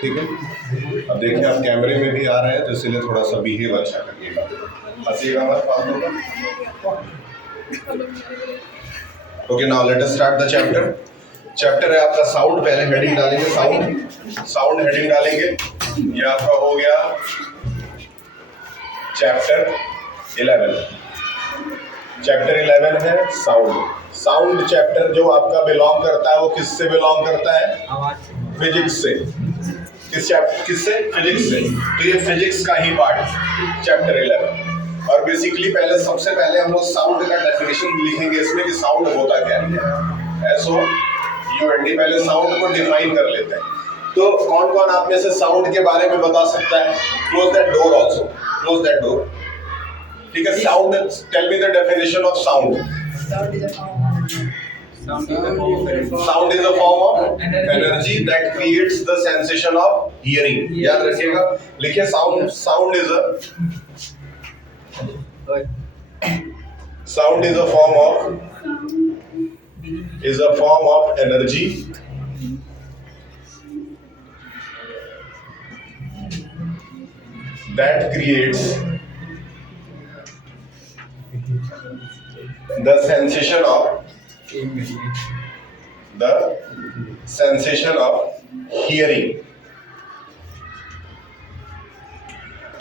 ठीक है, अब देखिए आप कैमरे में भी आ रहे हैं तो इसलिए थोड़ा सा बिहेव अच्छा करिएगा, हंसिएगा मत फालतू का। Okay, now let us start the chapter. Chapter है आपका साउंड। पहले हेडिंग डालेंगे साउंड हेडिंग डालेंगे। ये आपका हो गया चैप्टर 11। चैप्टर 11 है साउंड चैप्टर जो आपका बिलोंग करता है वो किससे बिलोंग करता है? फिजिक्स से। किससे? फिजिक्स से। तो ये फिजिक्स का ही पार्ट चैप्टर 11। और बेसिकली सबसे पहले हम लोग साउंड का डेफिनेशन लिखेंगे इसमें कि साउंड होता क्या है। SOUND, पहले साउंड को डिफाइन कर लेते हैं। तो कौन कौन आप में से साउंड के बारे में बता सकता है? Close that door also, close that door. ठीक है, sound, tell me the definition of sound. Sound is a form of energy that creates the sensation of hearing. याद रखिएगा, लिखिए sound is a form of energy that creates the sensation of hearing.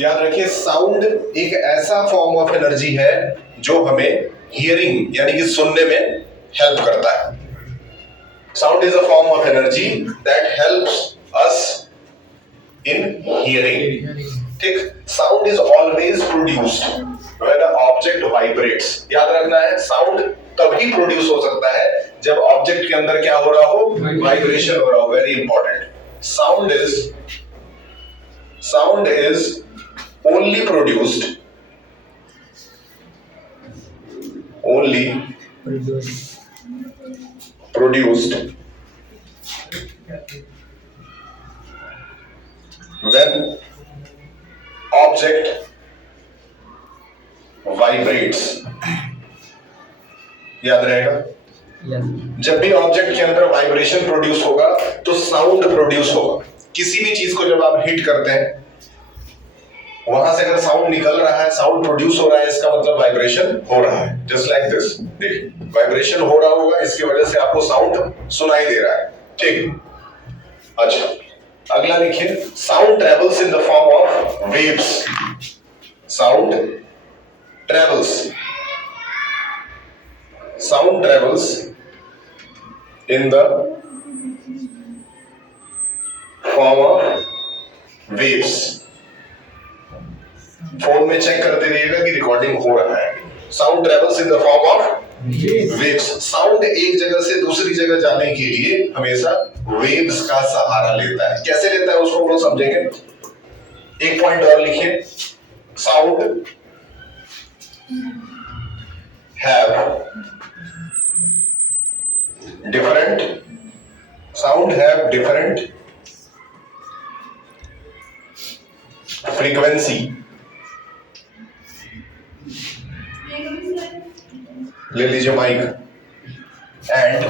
याद रखिए, sound एक ऐसा form of energy है जो हमें हियरिंग यानी कि सुनने में हेल्प करता है। Sound is a form of energy that helps us in hearing. ठीक, sound is always produced when a object vibrates. याद रखना है, साउंड तभी प्रोड्यूस हो सकता है जब ऑब्जेक्ट के अंदर क्या हो रहा हो? वाइब्रेशन हो रहा हो। Very important. Sound is only produced when object vibrates। याद रहेगा, जब भी ऑब्जेक्ट के अंदर वाइब्रेशन प्रोड्यूस होगा तो साउंड प्रोड्यूस होगा। किसी भी चीज को जब आप हिट करते हैं, वहां से अगर साउंड निकल रहा है, साउंड प्रोड्यूस हो रहा है, इसका मतलब वाइब्रेशन हो रहा है। जस्ट लाइक दिस, देखिए वाइब्रेशन हो रहा होगा, इसकी वजह से आपको साउंड सुनाई दे रहा है। ठीक, अच्छा अगला लिखिए, sound travels in the form of waves. Sound travels in the form of waves. Phone में चेक करते रहिएगा कि रिकॉर्डिंग हो रहा है। Sound travels in the form of waves. Sound एक जगह से दूसरी जगह जाने के लिए हमेशा वेव्स का सहारा लेता है। कैसे लेता है उसको हम लोग समझेंगे। एक पॉइंट और लिखिए, साउंड हैव डिफरेंट फ्रीक्वेंसी। ले लीजिए mic. And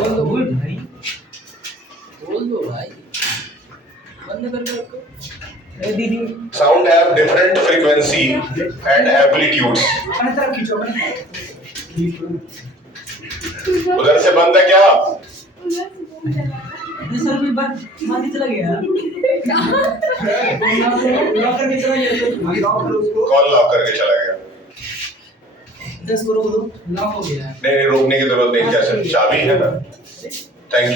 sound have different frequency and amplitudes. उधर से बंद है क्या? चला गया। कौन लॉक करके चला गया? 10 को रोक दो, लॉक हो गया। नहीं, रोकने की जरूरत नहीं, क्या सर चाबी है ना। Thank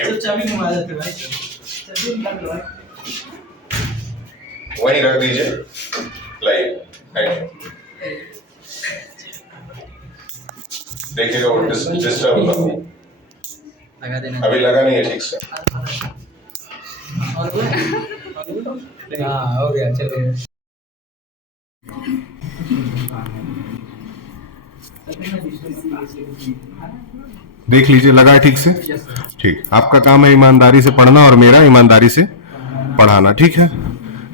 you. चाबी घुमा देते भाई, चाबी निकाल लो, वहीं रख दीजिए। लाइए, थैंक यू। देखिएगा वो डिस्टर्ब होगा। लगा देना, अभी लगा नहीं है ठीक से। हाँ हो गया, चलो। देख लीजिए, लगा है ठीक से? ठीक, आपका काम है ईमानदारी से पढ़ना और मेरा ईमानदारी से पढ़ाना। ठीक है,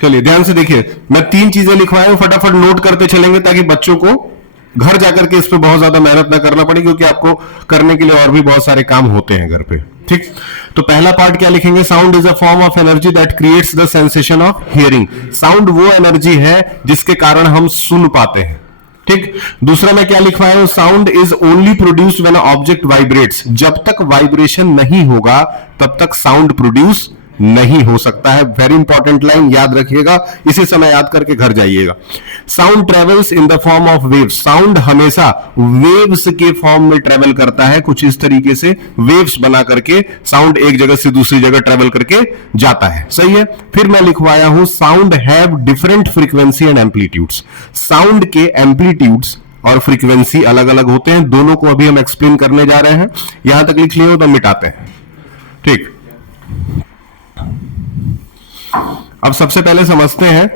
चलिए ध्यान से देखिए। मैं 3 चीजें लिखवाया हूं, फटाफट नोट करते चलेंगे ताकि बच्चों को घर जाकर के इस पे बहुत ज्यादा मेहनत ना करना पड़े, क्योंकि आपको करने के लिए और भी बहुत सारे काम होते हैं घर पे। ठीक, तो पहला पार्ट क्या लिखेंगे? Sound is a form of energy that creates the sensation of hearing. Sound वो एनर्जी है जिसके कारण हम सुन पाते हैं। ठीक, दूसरा मैं क्या लिखवाया हूं? Sound is only produced when object vibrates. जब तक वाइब्रेशन नहीं होगा तब तक साउंड प्रोड्यूस नहीं हो सकता है। वेरी इंपॉर्टेंट लाइन, याद रखिएगा, इसी समय याद करके घर जाइएगा। Sound travels in the form of waves. Sound हमेशा वेव्स के फॉर्म में ट्रेवल करता है, कुछ इस तरीके से वेव्स बना करके साउंड एक जगह से दूसरी जगह ट्रेवल करके जाता है। सही है। फिर मैं लिखवाया हूं sound have different frequency and amplitudes. Sound के एम्पलीट्यूड्स और फ्रीक्वेंसी अलग अलग होते हैं, दोनों को अभी हम एक्सप्लेन करने जा रहे हैं। यहां तक लिख लिए हो तो मिटाते हैं। ठीक, अब सबसे पहले समझते हैं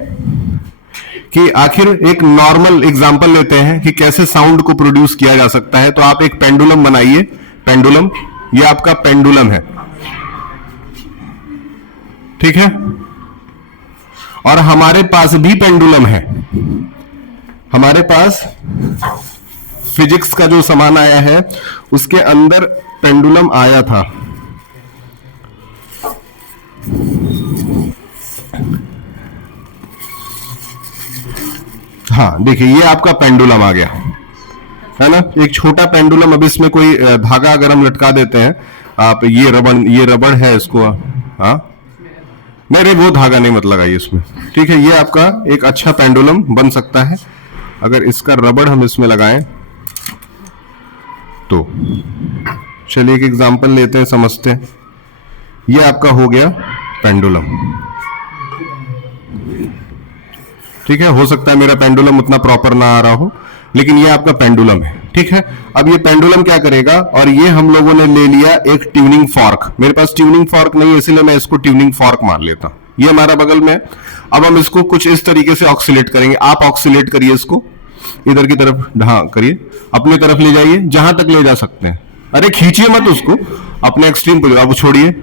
कि आखिर एक नॉर्मल एग्जांपल लेते हैं कि कैसे साउंड को प्रोड्यूस किया जा सकता है। तो आप एक पेंडुलम बनाइए। पेंडुलम, ये आपका पेंडुलम है, ठीक है, और हमारे पास भी पेंडुलम है। हमारे पास फिजिक्स का जो सामान आया है उसके अंदर पेंडुलम आया था। हाँ, देखिए ये आपका पेंडुलम आ गया है ना, एक छोटा पेंडुलम। अब इसमें कोई धागा अगर हम लटका देते हैं, आप ये रबड़ है इसको, हाँ नहीं वो धागा नहीं मत लगाइए इसमें। ठीक है, ये आपका एक अच्छा पेंडुलम बन सकता है अगर इसका रबड़ हम इसमें लगाएं तो। चलिए एक एग्जांपल लेते हैं, समझते हैं। ये आपका हो गया पेंडुलम। ठीक है, हो सकता है मेरा पेंडुलम उतना प्रॉपर ना आ रहा हो, लेकिन ये आपका पेंडुलम है। ठीक है, अब ये पेंडुलम क्या करेगा, और ये हम लोगों ने ले लिया एक ट्यूनिंग फॉर्क। मेरे पास ट्यूनिंग फॉर्क नहीं है, इसलिए मैं इसको ट्यूनिंग फॉर्क मान लेता हूं। ये हमारा बगल में। अब हम इसको कुछ इस तरीके से ऑक्सीलेट करेंगे। आप ऑक्सीलेट करिए इसको, इधर की तरफ, हाँ करिए, अपनी तरफ ले जाइए जहां तक ले जा सकते हैं। अरे खींचिए मत उसको, अपने एक्सट्रीम पर अब छोड़िए।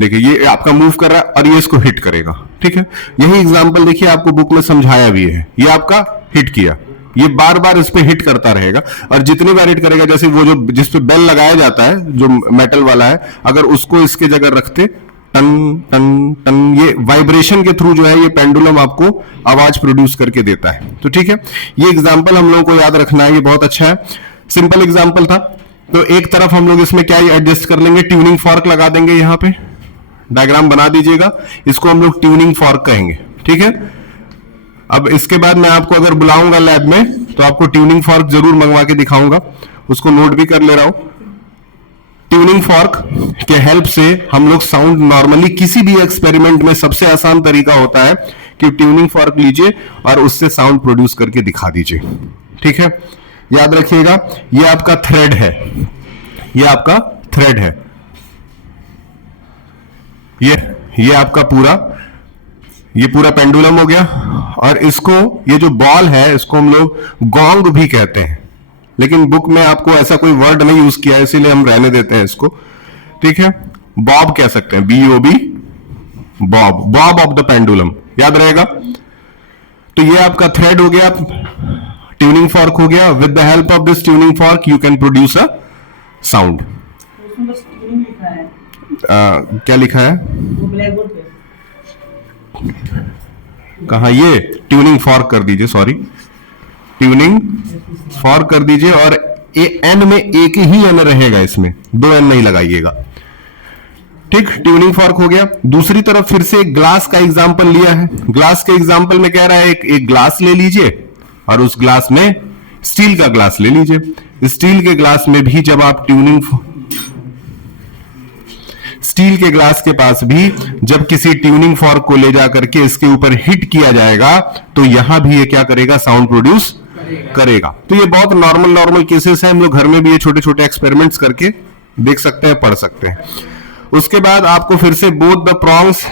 देखिए ये आपका मूव कर रहा है और ये इसको हिट करेगा। ठीक है, यही एग्जांपल देखिए आपको बुक में समझाया भी है। ये आपका हिट किया, ये बार बार इस पे हिट करता रहेगा, और जितनी बार हिट करेगा, जैसे वो जो जिस पे बेल लगाया जाता है जो मेटल वाला है, अगर उसको इसके जगह रखते, टन टन टन, ये वाइब्रेशन के थ्रू जो है ये पेंडुलम आपको आवाज प्रोड्यूस करके देता है। तो ठीक है, ये एग्जाम्पल हम लोगों को याद रखना है, ये बहुत अच्छा है, सिंपल एग्जाम्पल था। तो एक तरफ हम लोग इसमें क्या एडजस्ट कर लेंगे, ट्यूनिंग फॉर्क लगा देंगे। यहां पे डायग्राम बना दीजिएगा, इसको हम लोग ट्यूनिंग फॉर्क कहेंगे। ठीक है, अब इसके बाद मैं आपको अगर बुलाऊंगा लैब में तो आपको ट्यूनिंग फॉर्क जरूर मंगवा के दिखाऊंगा, उसको नोट भी कर ले रहा हूं। ट्यूनिंग फॉर्क के हेल्प से हम लोग साउंड नॉर्मली किसी भी एक्सपेरिमेंट में सबसे आसान तरीका होता है कि ट्यूनिंग फॉर्क लीजिए और उससे साउंड प्रोड्यूस करके दिखा दीजिए। ठीक है, याद रखिएगा, ये आपका थ्रेड है, ये आपका थ्रेड है, ये आपका पूरा पेंडुलम हो गया। और इसको, ये जो बॉल है इसको हम लोग गोंग भी कहते हैं, लेकिन बुक में आपको ऐसा कोई वर्ड नहीं यूज किया है, इसीलिए हम रहने देते हैं इसको। ठीक है, बॉब कह सकते हैं, BOB, Bob of the pendulum, याद रहेगा। तो ये आपका थ्रेड हो गया, ट्यूनिंग फॉर्क हो गया। With the help of this tuning fork you can produce a sound. क्या लिखा है, कहा, ये ट्यूनिंग फॉर्क कर दीजिए, सॉरी ट्यूनिंग फॉर्क कर दीजिए, और एन में एक ही एन रहेगा, इसमें 2 एन नहीं लगाइएगा। ठीक, ट्यूनिंग फॉर्क हो गया। दूसरी तरफ फिर से एक ग्लास का एग्जांपल लिया है। ग्लास के एग्जांपल में कह रहा है एक ग्लास ले लीजिए और उस ग्लास में स्टील का ग्लास ले लीजिए। स्टील के ग्लास में भी जब आप स्टील के ग्लास के पास भी जब किसी ट्यूनिंग फॉर्क को ले जाकर के इसके ऊपर हिट किया जाएगा तो यहां भी ये क्या करेगा, साउंड प्रोड्यूस करेगा। तो ये बहुत नॉर्मल केसेस है, हम लोग घर में भी ये छोटे छोटे एक्सपेरिमेंट्स करके देख सकते हैं, पढ़ सकते हैं। उसके बाद आपको फिर से both the prongs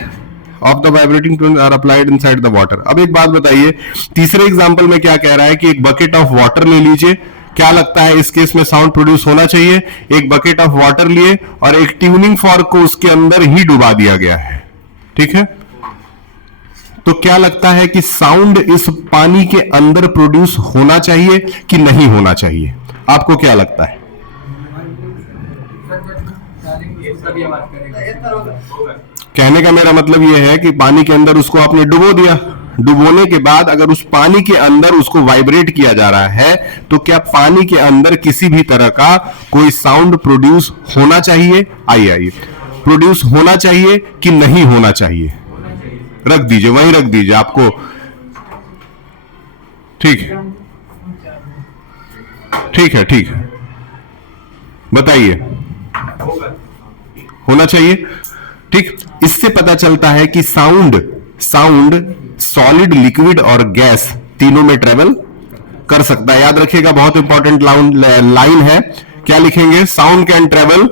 of the vibrating tone are applied inside the water. अब एक बात बताइए, तीसरे एग्जांपल में क्या कह रहा है कि एक बकेट ऑफ वाटर ले लीजिए। क्या लगता है इस केस में साउंड प्रोड्यूस होना चाहिए? एक बकेट ऑफ वाटर लिए और एक ट्यूनिंग फॉर्क को उसके अंदर ही डुबा दिया गया है। ठीक है, तो क्या लगता है कि साउंड इस पानी के अंदर प्रोड्यूस होना चाहिए कि नहीं होना चाहिए? आपको क्या लगता है? कहने का मेरा मतलब यह है कि पानी के अंदर उसको आपने डुबो दिया, डुबोने के बाद अगर उस पानी के अंदर उसको वाइब्रेट किया जा रहा है तो क्या पानी के अंदर किसी भी तरह का कोई साउंड प्रोड्यूस होना चाहिए? आइए प्रोड्यूस होना चाहिए कि नहीं होना चाहिए? रख दीजिए, वहीं रख दीजिए आपको, ठीक है, ठीक है, ठीक है, बताइए। होना चाहिए, ठीक। इससे पता चलता है कि साउंड सॉलिड, लिक्विड और गैस तीनों में ट्रेवल कर सकता है। याद रखिएगा, बहुत इंपॉर्टेंट लाइन है। क्या लिखेंगे? Sound can travel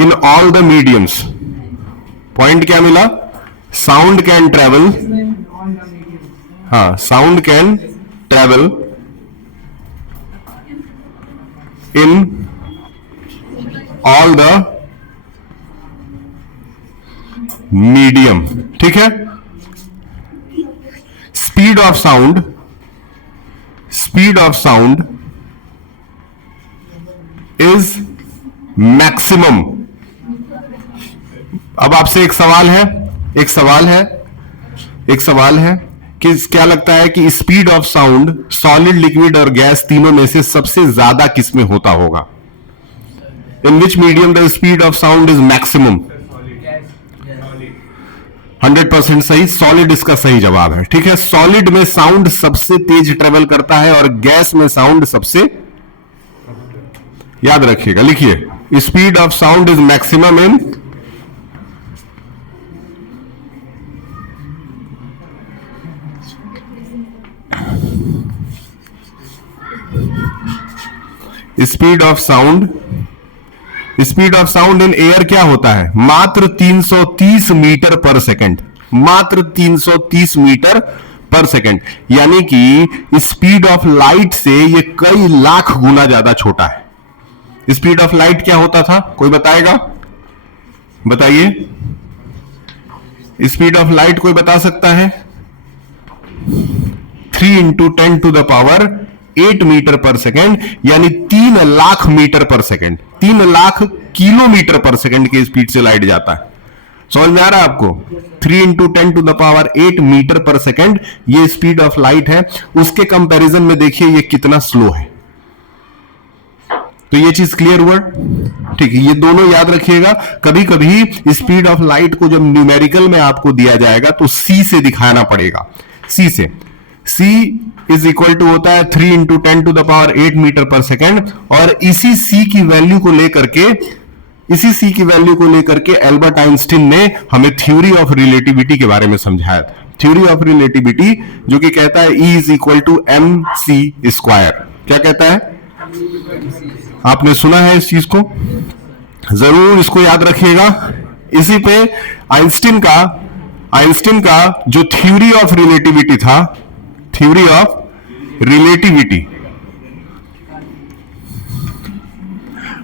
in all the mediums. Point क्या मिला? साउंड कैन ट्रेवल, हाँ, sound can travel in all the medium, ठीक है। Speed of sound is maximum. अब आपसे एक सवाल है कि क्या लगता है कि speed of sound solid, liquid और गैस तीनों में से सबसे ज्यादा किस में होता होगा? In which medium the speed of sound is maximum? 100% सही, सॉलिड इसका सही जवाब है, ठीक है। सॉलिड में साउंड सबसे तेज ट्रेवल करता है और गैस में साउंड सबसे, याद रखिएगा, लिखिए, speed of sound is maximum in speed of sound in air क्या होता है? मात्र 330 मीटर पर सेकंड, मात्र 330 मीटर पर सेकंड, यानी कि स्पीड ऑफ लाइट से ये कई लाख गुना ज्यादा छोटा है। स्पीड ऑफ लाइट क्या होता था? कोई बताएगा? बताइए, स्पीड ऑफ लाइट कोई बता सकता है? 3 × 10⁸ मीटर पर सेकेंड, यानी 3 लाख मीटर पर सेकेंड, 3 लाख किलोमीटर पर सेकेंड की स्पीड से लाइट जाता है। समझ में आ रहा है आपको? 3 × 10⁸ मीटर पर सेकेंड ये स्पीड ऑफ लाइट है। उसके कंपैरिजन में देखिए ये कितना स्लो है। तो ये चीज क्लियर हुआ, ठीक है। ये दोनों याद रखिएगा। कभी कभी स्पीड ऑफ लाइट को जब न्यूमेरिकल में आपको दिया जाएगा तो सी से दिखाना पड़ेगा, सी से। C इज इक्वल टू होता है 3 × 10⁸ मीटर पर सेकेंड, और इसी C की वैल्यू को लेकर के एल्बर्ट आइंस्टीन ने हमें थ्योरी ऑफ रिलेटिविटी के बारे में समझाया था। थ्योरी ऑफ रिलेटिविटी जो कि कहता है E is equal to mc²। क्या कहता है? आपने सुना है इस चीज को, जरूर इसको याद रखिएगा। इसी पे आइंस्टीन का जो थ्योरी ऑफ रिलेटिविटी था, थ्योरी ऑफ रिलेटिविटी,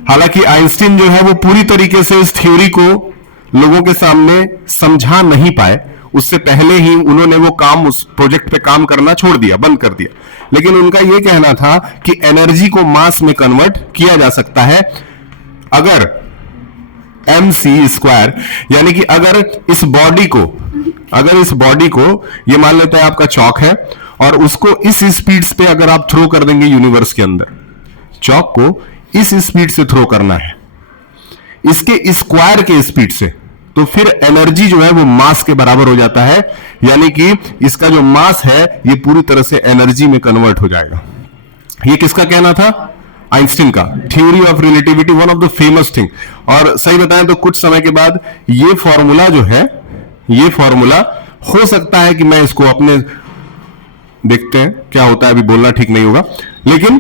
हालांकि आइंस्टीन जो है वो पूरी तरीके से इस थ्योरी को लोगों के सामने समझा नहीं पाए। उससे पहले ही उन्होंने वो काम, उस प्रोजेक्ट पे काम करना छोड़ दिया, बंद कर दिया। लेकिन उनका यह कहना था कि एनर्जी को मास में कन्वर्ट किया जा सकता है अगर mc², यानी कि अगर इस बॉडी को ये मान लेते हैं आपका चौक है, और उसको इस स्पीड पे अगर आप थ्रो कर देंगे यूनिवर्स के अंदर, चौक को इस स्पीड से थ्रो करना है, इसके स्क्वायर के स्पीड से, तो फिर एनर्जी जो है वो मास के बराबर हो जाता है। यानी कि इसका जो मास है ये पूरी तरह से एनर्जी में कन्वर्ट हो जाएगा। ये किसका कहना था? आइंस्टीन का। Theory of relativity, one of the famous thing. और सही बताएं तो कुछ समय के बाद ये फॉर्मूला जो है, ये फॉर्मूला हो सकता है कि मैं इसको अपने, देखते हैं क्या होता है, अभी बोलना ठीक नहीं होगा, लेकिन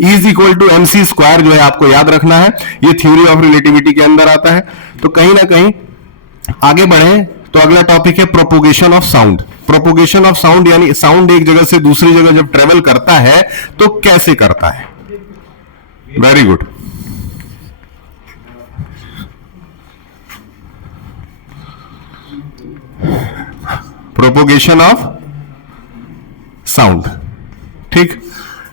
E is equal to mc² जो है आपको याद रखना है। ये थ्योरी ऑफ रिलेटिविटी के अंदर आता है। तो कहीं ना कहीं आगे बढ़े तो अगला टॉपिक है propagation of sound. Propagation of sound यानी साउंड एक जगह से दूसरी जगह जब ट्रेवल करता है तो कैसे करता है। Very good. Propagation of sound. ठीक,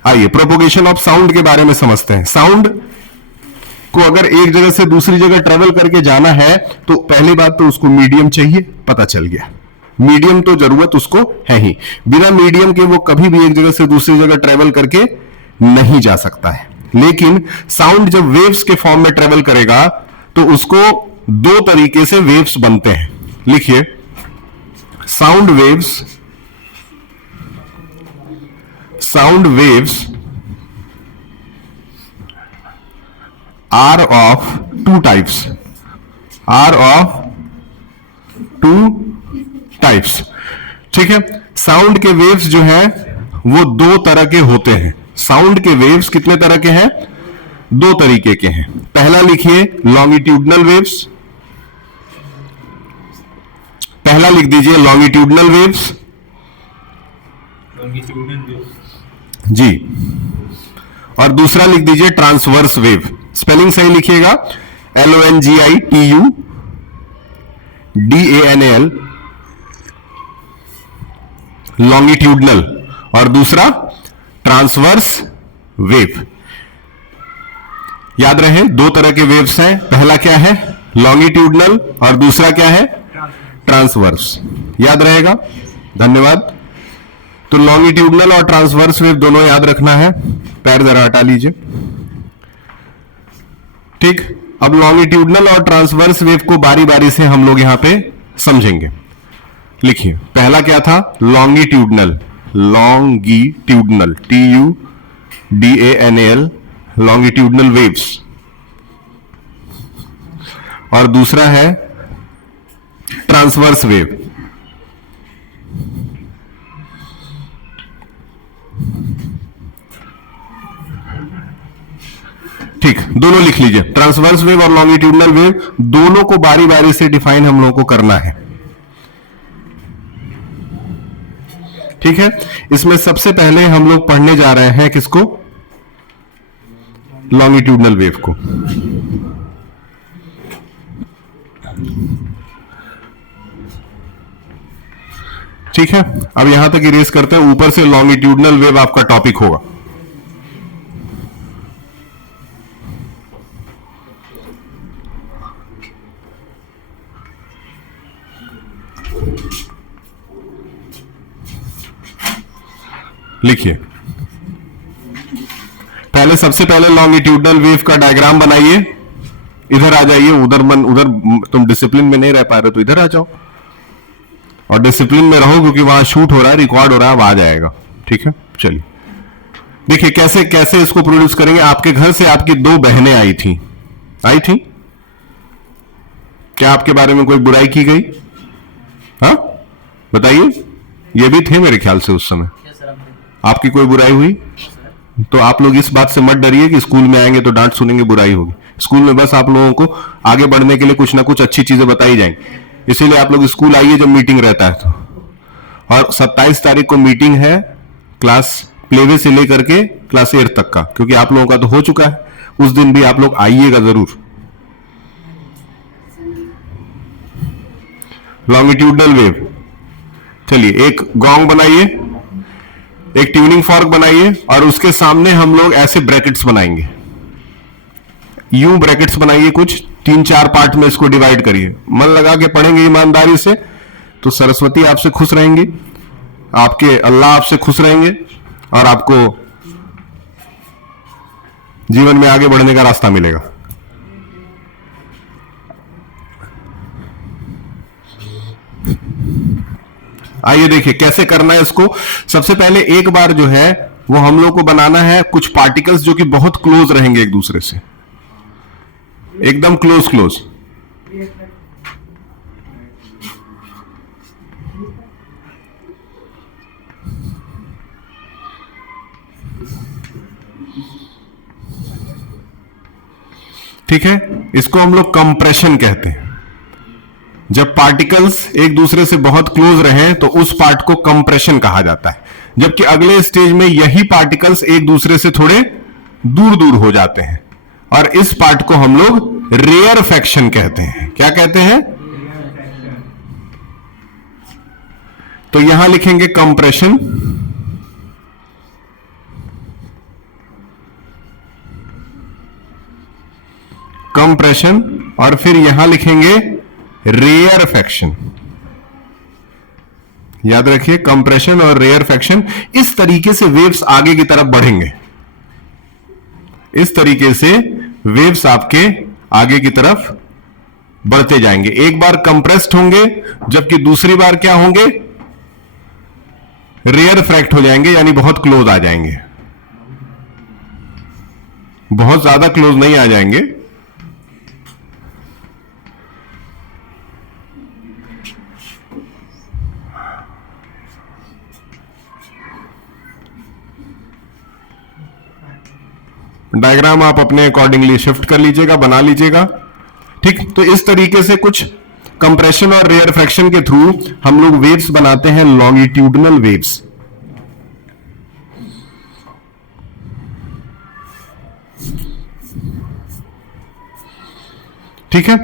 आइए प्रोपोगेशन ऑफ साउंड के बारे में समझते हैं। साउंड को अगर एक जगह से दूसरी जगह ट्रेवल करके जाना है तो पहली बात तो उसको मीडियम चाहिए, पता चल गया। मीडियम तो जरूरत उसको है ही, बिना मीडियम के वो कभी भी एक जगह से दूसरी जगह ट्रेवल करके नहीं जा सकता है। लेकिन साउंड जब वेव्स के फॉर्म में ट्रेवल करेगा तो उसको दो तरीके से वेव्स बनते हैं। लिखिए, sound waves are of two types, ठीक है। साउंड के वेव्स जो है वो दो तरह के होते हैं। साउंड के वेव्स कितने तरह के हैं? दो तरीके के हैं। पहला लिखिए लॉन्गिट्यूडनल वेव्स, पहला लिख दीजिए लॉन्गिट्यूडनल वेव्स जी, और दूसरा लिख दीजिए ट्रांसवर्स वेव। स्पेलिंग सही लिखिएगा, LONGITUDANAL, लॉन्गिट्यूडनल, और दूसरा ट्रांसवर्स वेव। याद रहे दो तरह के वेव्स हैं, पहला क्या है लॉन्गिट्यूडनल और दूसरा क्या है ट्रांसवर्स। याद रहेगा, धन्यवाद। तो लॉन्गिट्यूडनल और ट्रांसवर्स वेव दोनों याद रखना है। पैर जरा हटा लीजिए। ठीक, अब लॉन्गिट्यूडनल और ट्रांसवर्स वेव को बारी बारी से हम लोग यहां पे समझेंगे। लिखिए, पहला क्या था लॉन्गिट्यूडनल, TUDANAL, लॉन्गिट्यूडनल वेव्स, और दूसरा है ट्रांसवर्स वेव। ठीक, दोनों लिख लीजिए, ट्रांसवर्स वेव और लॉन्गिट्यूडनल वेव, दोनों को बारी बारी से डिफाइन हम लोगों को करना है। ठीक है, इसमें सबसे पहले हम लोग पढ़ने जा रहे हैं किसको? लॉन्गिट्यूडनल वेव को। ठीक है, अब यहां तक इरेज करते हैं, ऊपर से लॉन्गिट्यूडनल वेव आपका टॉपिक होगा। लिखिए, पहले सबसे पहले लॉन्गिट्यूडनल वेव का डायग्राम बनाइए। इधर आ जाइए, उधर तुम डिसिप्लिन में नहीं रह पा रहे तो इधर आ जाओ, और डिसिप्लिन में रहो क्योंकि वहां शूट हो रहा है, रिकॉर्ड हो रहा है, अब आ जाएगा। ठीक है, चलिए देखिए कैसे कैसे इसको प्रोड्यूस करेंगे। आपके घर से आपकी दो बहनें आई थी क्या आपके बारे में कोई बुराई की गई? हाँ बताइए, ये भी थे मेरे ख्याल से उस समय। आपकी कोई बुराई हुई? तो आप लोग इस बात से मत डरिए कि स्कूल में आएंगे तो डांट सुनेंगे, बुराई होगी। स्कूल में बस आप लोगों को आगे बढ़ने के लिए कुछ ना कुछ अच्छी चीजें बताई जाएंगी, इसीलिए आप लोग स्कूल आइए जब मीटिंग रहता है तो। और 27 तारीख को मीटिंग है क्लास प्लेवे से लेकर के क्लास 8 तक का, क्योंकि आप लोगों का तो हो चुका है। उस दिन भी आप लोग आइएगा जरूर। लॉन्गिट्यूडनल वेव, चलिए एक गॉन्ग बनाइए, एक ट्यूनिंग फॉर्क बनाइए, और उसके सामने हम लोग ऐसे ब्रैकेट्स बनाएंगे। यूं ब्रैकेट्स बनाइए, कुछ 3-4 पार्ट में इसको डिवाइड करिए। मन लगा के पढ़ेंगे ईमानदारी से तो सरस्वती आपसे खुश रहेंगी, आपके अल्लाह आपसे खुश रहेंगे, और आपको जीवन में आगे बढ़ने का रास्ता मिलेगा। आइए देखिए कैसे करना है इसको। सबसे पहले एक बार जो है वो हम लोग को बनाना है कुछ पार्टिकल्स जो कि बहुत क्लोज रहेंगे एक दूसरे से, एकदम क्लोज। ठीक है, इसको हम लोग कंप्रेशन कहते हैं। जब पार्टिकल्स एक दूसरे से बहुत क्लोज रहे तो उस पार्ट को कंप्रेशन कहा जाता है, जबकि अगले स्टेज में यही पार्टिकल्स एक दूसरे से थोड़े दूर दूर हो जाते हैं, और इस पार्ट को हम लोग रेयरफेक्शन कहते हैं। क्या कहते हैं? तो यहां लिखेंगे कंप्रेशन, कंप्रेशन, और फिर यहां लिखेंगे रेयरफेक्शन। याद रखिए, कंप्रेशन और रेयरफेक्शन। इस तरीके से वेव्स आगे की तरफ बढ़ेंगे, इस तरीके से वेव्स आपके आगे की तरफ बढ़ते जाएंगे। एक बार कंप्रेस्ड होंगे, जबकि दूसरी बार क्या होंगे, रेयरफ्रैक्ट हो जाएंगे, यानी बहुत क्लोज आ जाएंगे। बहुत ज्यादा क्लोज नहीं आ जाएंगे, डायग्राम आप अपने अकॉर्डिंगली शिफ्ट कर लीजिएगा, बना लीजिएगा। ठीक, तो इस तरीके से कुछ कंप्रेशन और रेयरफेक्शन के थ्रू हम लोग वेव्स बनाते हैं, लॉन्गिट्यूडनल वेव्स। ठीक है,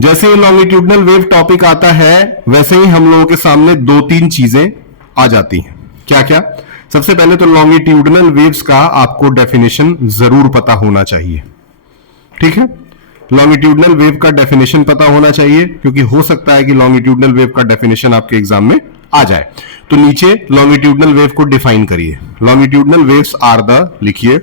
जैसे ही लॉन्गिट्यूडनल वेव टॉपिक आता है, वैसे ही हम लोगों के सामने दो तीन चीजें आ जाती हैं। क्या क्या? सबसे पहले तो लॉन्गिट्यूडनल वेव्स का आपको डेफिनेशन जरूर पता होना चाहिए। ठीक है, लॉन्गिट्यूडनल वेव का डेफिनेशन पता होना चाहिए, क्योंकि हो सकता है कि लॉन्गिट्यूडनल वेव का डेफिनेशन आपके एग्जाम में आ जाए। तो नीचे लॉन्गिट्यूडनल वेव को डिफाइन करिए। लॉन्गिट्यूडनल वेव्स आर द, लिखिए,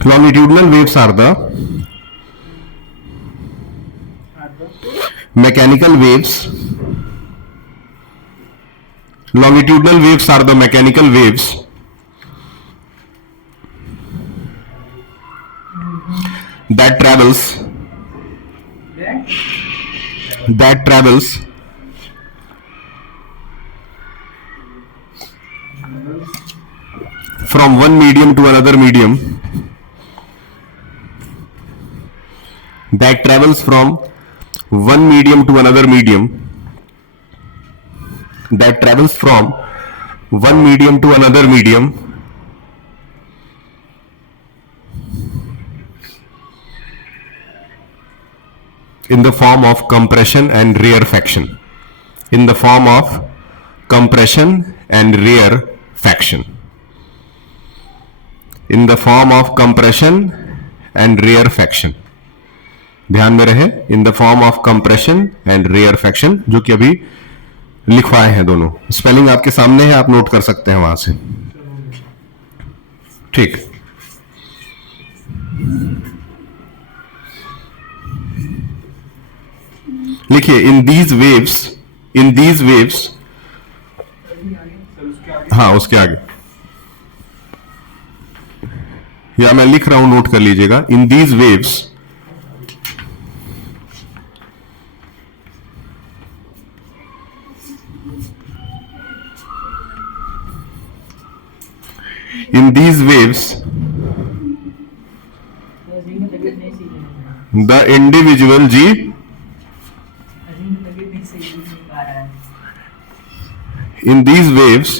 longitudinal waves are the mechanical waves. Longitudinal waves are the mechanical waves that travels from one medium to another medium, that travels from one medium to another medium, that travels from one medium to another medium, in the form of compression and rarefaction, in the form of compression and rarefaction, in the form of compression and rarefaction। ध्यान में रहे, in the form of compression and rarefaction, जो कि अभी लिखवाए हैं दोनों। Spelling आपके सामने है, आप नोट कर सकते हैं वहां से। ठीक, लिखिए, इन दीज वेव्स, हाँ उसके आगे, या मैं लिख रहा हूं, नोट कर लीजिएगा। In these waves, in these waves the individual in these waves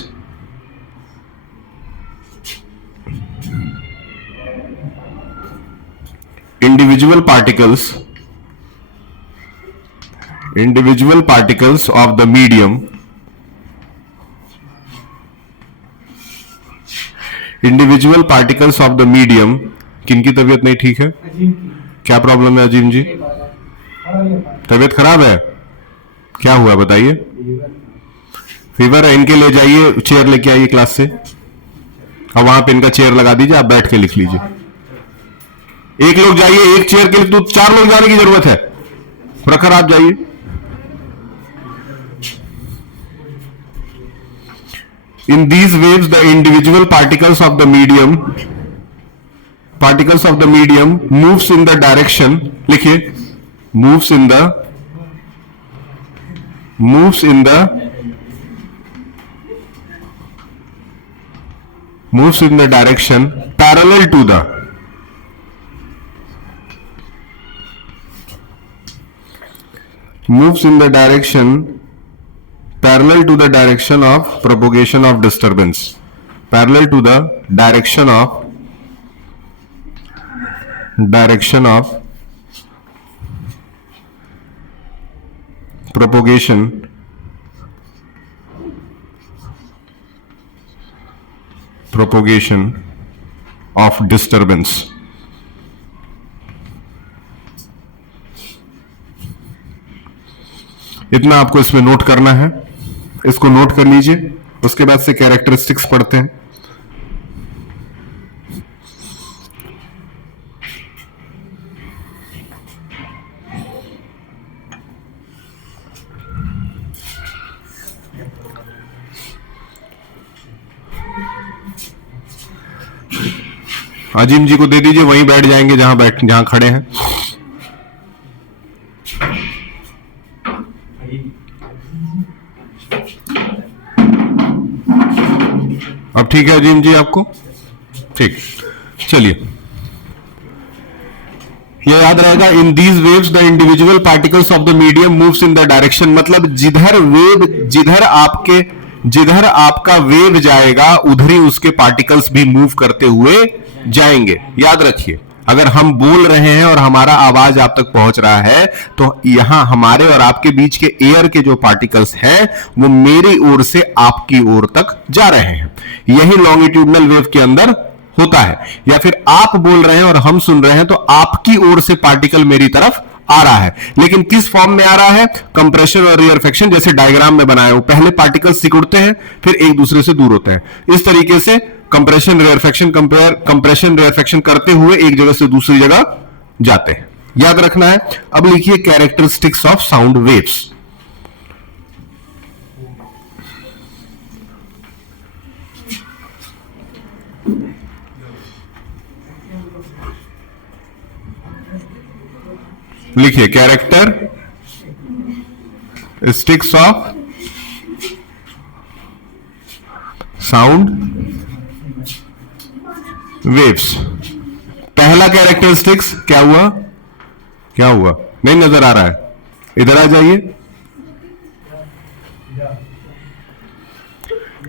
individual particles of the medium, individual particles of the medium. किनकी तबीयत नहीं ठीक है? क्या प्रॉब्लम है अजीम जी? तबीयत खराब है? क्या हुआ बताइए? फीवर है, इनके ले जाइए, चेयर लेके आइए क्लास से, और वहां पे इनका चेयर लगा दीजिए, आप बैठ के लिख लीजिए। एक लोग जाइए, एक चेयर के लिए तो 4 लोग जाने की जरूरत है। प्रखर आप जाइए। In these waves, the individual particles of the medium moves in the direction, लिखिए, moves in the direction parallel to the direction of propagation of disturbance, parallel to the direction of direction of propagation of disturbance. इतना आपको इसमें note करना है, इसको note कर लीजिए। उसके बाद से कैरेक्टरिस्टिक्स पढ़ते हैं। अजीम जी को दे दीजिए, वहीं बैठ जाएंगे जहां खड़े हैं। अब ठीक है अजीम जी आपको? ठीक, चलिए। यह याद रहेगा, in these waves the individual particles of the medium moves in the direction, मतलब जिधर आपका वेव जाएगा उधर ही उसके पार्टिकल्स भी मूव करते हुए जाएंगे। याद रखिए, अगर हम बोल रहे हैं और हमारा आवाज आप तक पहुंच रहा है तो यहां हमारे और आपके बीच के एयर के जो पार्टिकल्स हैं वो मेरी ओर से आपकी ओर तक जा रहे हैं। यही लॉन्गिट्यूडनल वेव के अंदर होता है। या फिर आप बोल रहे हैं और हम सुन रहे हैं तो आपकी ओर से पार्टिकल मेरी तरफ आ रहा है, लेकिन किस फॉर्म में आ रहा है? कंप्रेशन और रेयरफेक्शन, जैसे डायग्राम में बनाया हो। पहले पार्टिकल्स सिकुड़ते हैं, फिर एक दूसरे से दूर होते हैं। इस तरीके से कंप्रेशन रेयरफेक्शन करते हुए एक जगह से दूसरी जगह जाते हैं। याद रखना है। अब लिखिए कैरेक्टरिस्टिक्स ऑफ साउंड वेव्स। लिखिए कैरेक्टरिस्टिक्स ऑफ साउंड वेव्स। पहला कैरेक्टरिस्टिक्स क्या हुआ? नहीं नजर आ रहा है, इधर आ जाइए।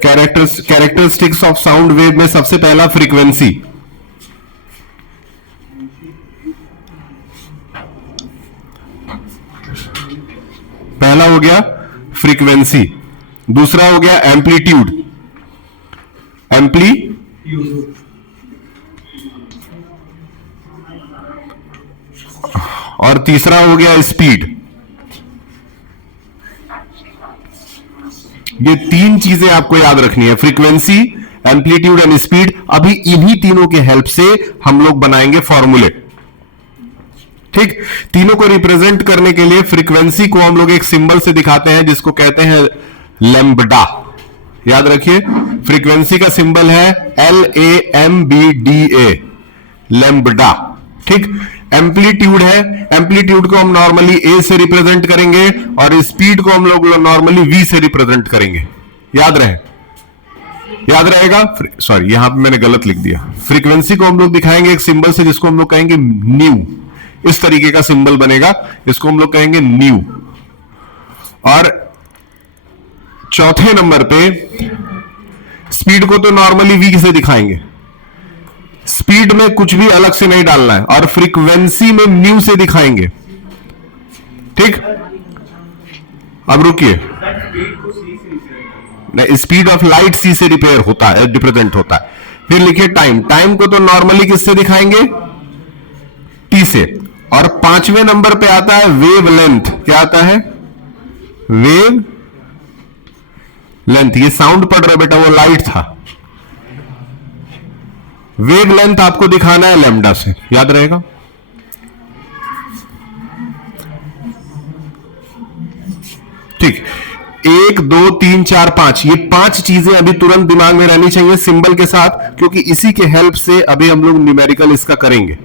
कैरेक्टरिस्टिक्स ऑफ साउंड वेव में सबसे पहला फ्रीक्वेंसी। पहला हो गया फ्रीक्वेंसी, दूसरा हो गया एम्पलीट्यूड। और तीसरा हो गया स्पीड। ये तीन चीजें आपको याद रखनी है, फ्रीक्वेंसी, एम्पलीट्यूड एंड स्पीड। अभी इन्हीं तीनों के हेल्प से हम लोग बनाएंगे फॉर्मूले। ठीक, तीनों को रिप्रेजेंट करने के लिए फ्रीक्वेंसी को हम लोग एक सिंबल से दिखाते हैं जिसको कहते हैं लैम्ब्डा। याद रखिए, फ्रीक्वेंसी का सिंबल है LAMBDA, लैम्ब्डा। ठीक, एम्पलीट्यूड है, एम्पलीट्यूड को हम नॉर्मली A से रिप्रेजेंट करेंगे और स्पीड को हम लोग नॉर्मली V से रिप्रेजेंट करेंगे। याद रहेगा। सॉरी, यहां पे मैंने गलत लिख दिया। फ्रीक्वेंसी को हम लोग दिखाएंगे एक सिंबल से जिसको हम लोग कहेंगे न्यू। इस तरीके का सिंबल बनेगा, इसको हम लोग कहेंगे न्यू। और चौथे नंबर पे स्पीड को तो नॉर्मली V से दिखाएंगे। स्पीड में कुछ भी अलग से नहीं डालना है, और फ्रीक्वेंसी में न्यू से दिखाएंगे। ठीक, अब रुकिए, स्पीड ऑफ लाइट C से रिप्रेजेंट होता है। फिर लिखिए टाइम को तो नॉर्मली किससे दिखाएंगे? T से। और पांचवें नंबर पे आता है वेव लेंथ। क्या आता है? Wave length. ये साउंड पढ़ रहे बेटा, वो लाइट था। वेव लेंथ आपको दिखाना है लैम्ब्डा से। याद रहेगा। ठीक, 1 2 3 4 5, ये 5 चीजें अभी तुरंत दिमाग में रहनी चाहिए सिंबल के साथ, क्योंकि इसी के हेल्प से अभी हम लोग न्यूमेरिकल इसका करेंगे।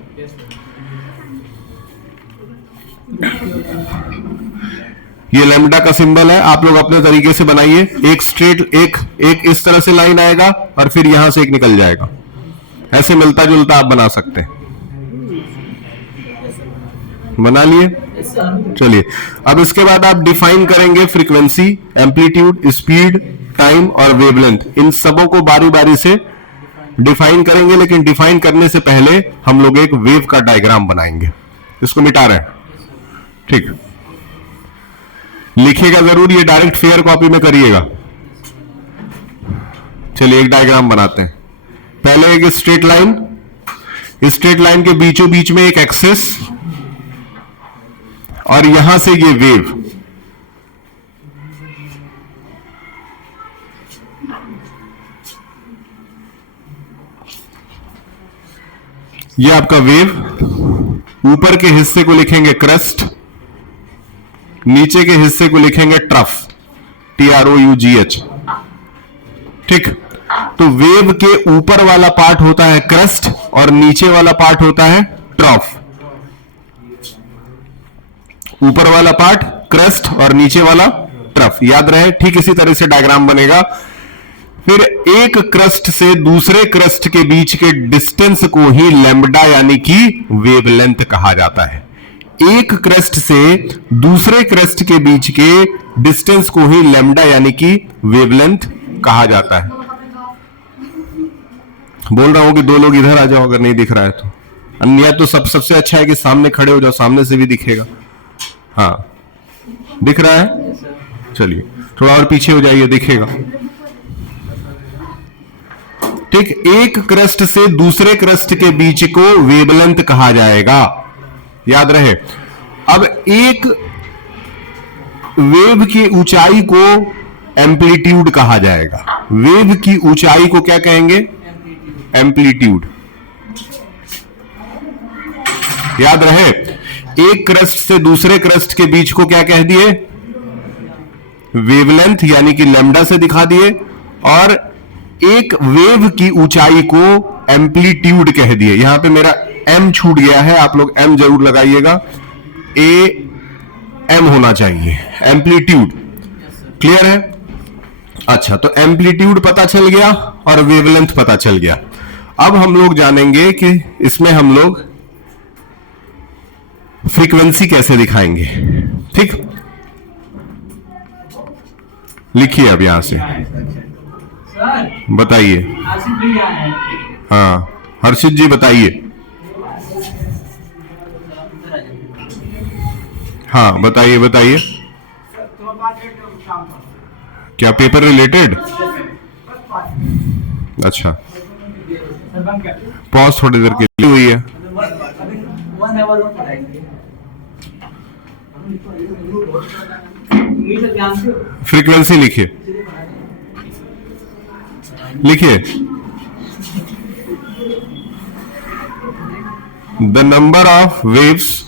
ये लैम्ब्डा का सिंबल है, आप लोग अपने तरीके से बनाइए। एक स्ट्रेट, एक इस तरह से लाइन आएगा और फिर यहां से एक निकल जाएगा। ऐसे मिलता जुलता आप बना सकते हैं। बना लिए? चलिए, अब इसके बाद आप डिफाइन करेंगे फ्रीक्वेंसी, एम्पलीट्यूड, स्पीड, टाइम और वेवलेंथ। इन सबों को बारी बारी से डिफाइन करेंगे, लेकिन डिफाइन करने से पहले हम लोग एक वेव का डायग्राम बनाएंगे। इसको मिटा रहे हैं, ठीक। लिखिएगा जरूर, ये डायरेक्ट फेयर कॉपी में करिएगा। चलिए एक डायग्राम बनाते हैं। पहले एक स्ट्रेट लाइन, स्ट्रेट लाइन के बीचों बीच में एक एक्सेस, और यहां से ये वेव। ये आपका वेव, ऊपर के हिस्से को लिखेंगे क्रस्ट, नीचे के हिस्से को लिखेंगे ट्रफ, TROUGH, ठीक। तो वेव के ऊपर वाला पार्ट होता है क्रस्ट और नीचे वाला पार्ट होता है ट्रफ। ऊपर वाला पार्ट क्रस्ट और नीचे वाला ट्रफ, याद रहे। ठीक इसी तरह से डायग्राम बनेगा। फिर एक क्रस्ट से दूसरे क्रस्ट के बीच के डिस्टेंस को ही लैम्बडा यानी कि वेवलेंथ कहा जाता है। एक क्रस्ट से दूसरे क्रस्ट के बीच के डिस्टेंस को ही लैम्बडा यानी कि वेवलेंथ कहा जाता है। बोल रहा हूं कि दो लोग इधर आ जाओ अगर नहीं दिख रहा है तो, अन्य तो सबसे अच्छा है कि सामने खड़े हो जाओ, सामने से भी दिखेगा। हाँ दिख रहा है, चलिए थोड़ा और पीछे हो जाइए, दिखेगा। ठीक, एक क्रस्ट से दूसरे क्रस्ट के बीच को वेवलेंथ कहा जाएगा, याद रहे। अब एक वेव की ऊंचाई को एम्पलीट्यूड कहा जाएगा। वेव की ऊंचाई को क्या कहेंगे? एम्पलीट्यूड। याद रहे, एक क्रस्ट से दूसरे क्रस्ट के बीच को क्या कह दिए? वेवलेंथ यानी कि लैम्बडा से दिखा दिए, और एक वेव की ऊंचाई को एम्पलीट्यूड कह दिए। यहां पे मेरा एम छूट गया है, आप लोग एम जरूर लगाइएगा, ए एम होना चाहिए, एम्पलीट्यूड। क्लियर है? अच्छा, तो एम्पलीट्यूड पता चल गया और वेवलेंथ पता चल गया। अब हम लोग जानेंगे कि इसमें हम लोग फ्रीक्वेंसी कैसे दिखाएंगे। ठीक, लिखिए अब यहां से, बताइए। हाँ हर्षित जी बताइए। हाँ बताइए बताइए, क्या पेपर रिलेटेड? अच्छा, पॉज थोड़ी देर के लिए हुई है। फ्रीक्वेंसी लिखिए, लिखिए। The number of waves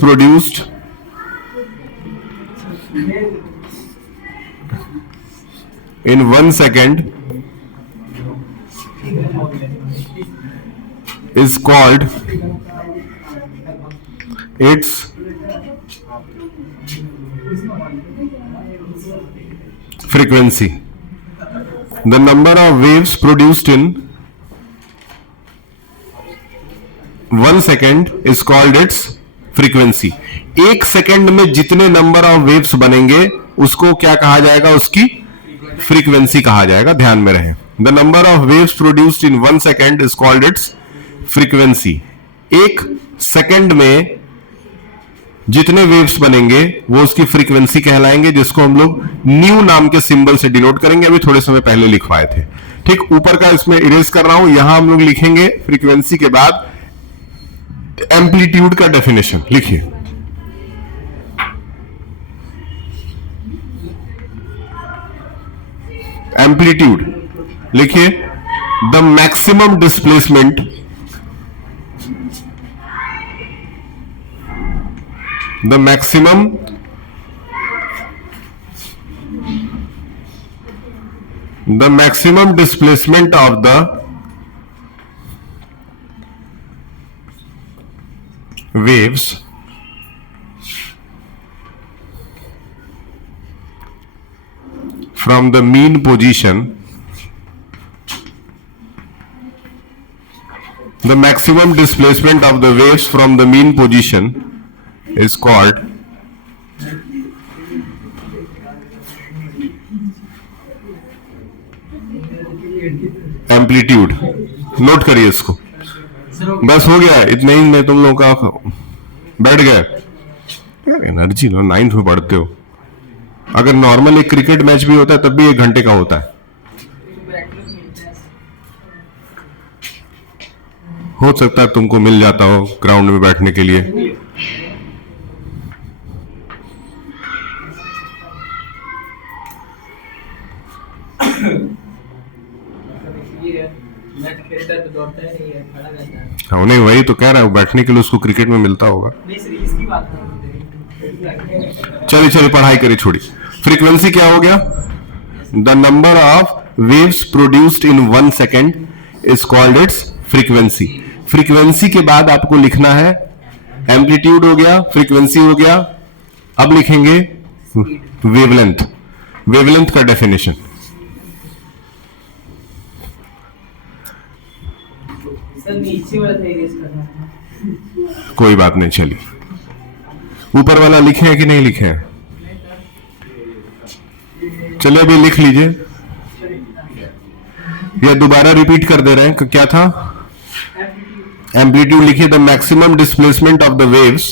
produced in 1 second is called its frequency. The number of waves produced in 1 second is called its frequency. एक सेकेंड में जितने नंबर ऑफ वेव्स बनेंगे उसको क्या कहा जाएगा? उसकी फ्रीक्वेंसी कहा जाएगा। ध्यान में रहे, the number of waves produced in 1 second is called its frequency. एक सेकेंड में जितने वेव्स बनेंगे वो उसकी फ्रीक्वेंसी कहलाएंगे, जिसको हम लोग न्यू नाम के सिंबल से डिनोट करेंगे। अभी थोड़े समय पहले लिखवाए थे। ठीक, ऊपर का इसमें इरेज कर रहा हूं। यहां हम लोग लिखेंगे फ्रीक्वेंसी के बाद एम्पलीट्यूड का डेफिनेशन। लिखिए, एम्पलीट्यूड लिखिए, the maximum displacement displacement of the waves from the mean position, the maximum displacement of the waves from the mean position is called amplitude note करिए इसको। बस हो गया, इतने ही में तुम लोग का बैठ गए। एनर्जी लो, 9th में पढ़ते हो। अगर नॉर्मल एक क्रिकेट मैच भी होता है तब भी 1 घंटे का होता है। हो सकता है तुमको मिल जाता हो ग्राउंड में बैठने के लिए। खेलता है तो दौड़ता ही नहीं है, खड़ा रहता है। हाँ, नहीं वही तो कह रहा हूँ, बैठने के लिए उसको क्रिकेट में मिलता होगा। नहीं सीरीज की बात है। चलिए चलिए पढ़ाई करिए, छोड़ी। फ्रीक्वेंसी क्या हो गया? The number of waves produced in 1 second is called its frequency. Frequency के बाद आपको लिखना है, एम्पलीट्यूड हो गया, फ्रीक्वेंसी हो गया, अब लिखेंगे वेवलेंथ। वेवलेंथ का डेफिनेशन सर नीचे वाला था इरेज करना है। कोई बात नहीं, चलिए ऊपर वाला लिखे हैं कि नहीं लिखे हैं? चलिए अभी लिख लीजिए, या दोबारा रिपीट कर दे रहे हैं। क्या था? एम्पलीट्यूड लिखिए, the maximum displacement of the waves,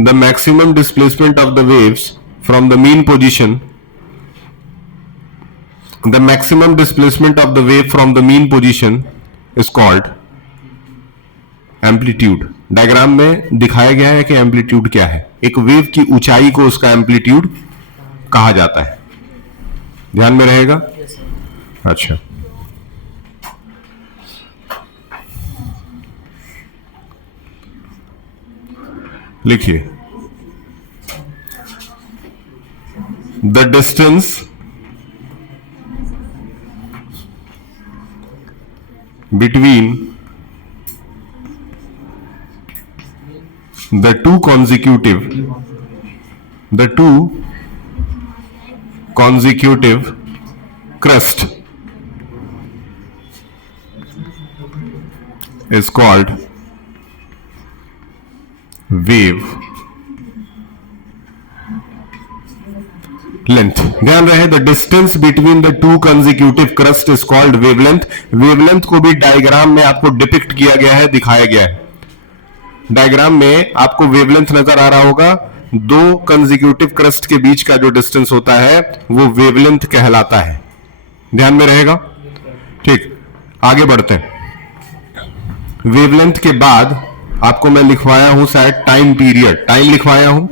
the maximum displacement of the waves from the mean position, the maximum displacement of the wave from the mean position is called amplitude। Diagram में दिखाया गया है कि amplitude क्या है। एक wave की ऊंचाई को उसका एम्पलीट्यूड कहा जाता है। ध्यान में रहेगा? अच्छा, लिखिए, the distance between the two consecutive crust is called wave length. ध्यान रहे, the distance between the 2 consecutive crust is called wavelength। Wavelength को भी डायग्राम में आपको डिपिक्ट किया गया है, दिखाया गया है। डायग्राम में आपको वेवलेंथ नजर आ रहा होगा। 2 consecutive crust के बीच का जो डिस्टेंस होता है वो वेवलेंथ कहलाता है। ध्यान में रहेगा? ठीक, आगे बढ़ते हैं। वेवलेंथ के बाद आपको मैं लिखवाया हूं शायद टाइम पीरियड। टाइम लिखवाया हूं,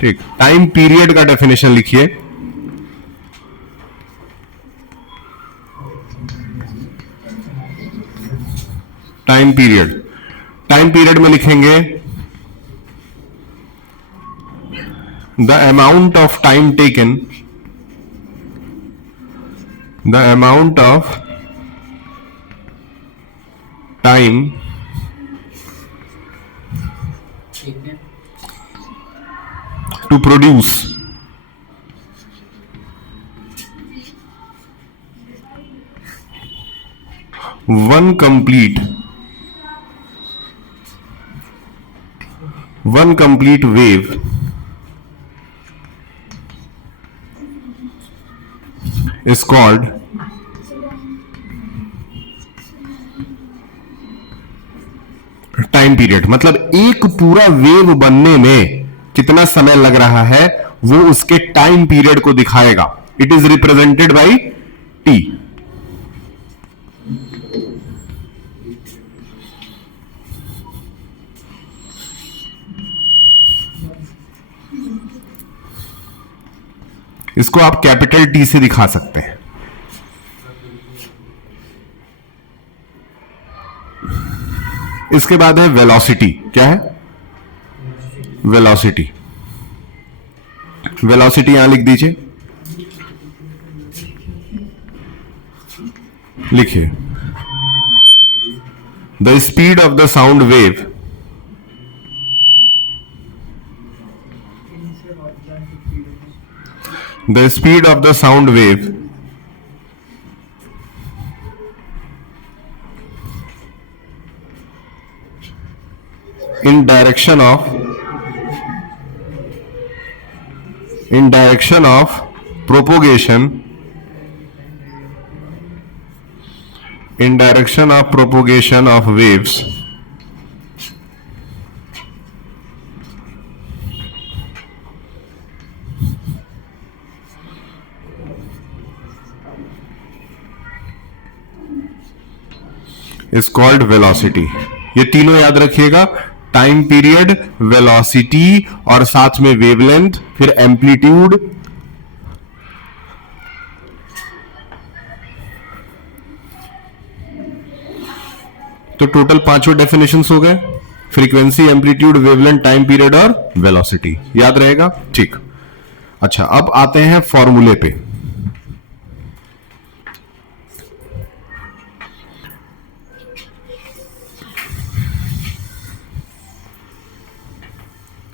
ठीक। टाइम पीरियड का डेफिनेशन लिखिए। टाइम पीरियड, टाइम पीरियड में लिखेंगे the amount of time taken, the amount of time to produce one complete wave is called time period. मतलब एक पूरा वेव बनने में कितना समय लग रहा है वो उसके टाइम पीरियड को दिखाएगा। It is represented by T. इसको आप कैपिटल टी से दिखा सकते हैं। इसके बाद है वेलोसिटी। क्या है? वेलोसिटी। वेलोसिटी यहां लिख दीजिए, लिखिए the speed of the sound wave the speed of the sound wave in direction of in direction of propagation of waves is called velocity. ये तीनों याद रखिएगा, टाइम पीरियड, वेलोसिटी और साथ में वेवलेंथ, फिर एम्पलीट्यूड। तो टोटल पांचों डेफिनेशंस हो गए, frequency, amplitude, wavelength, time period और वेलोसिटी। याद रहेगा? ठीक। अच्छा, अब आते हैं फॉर्मूले पे।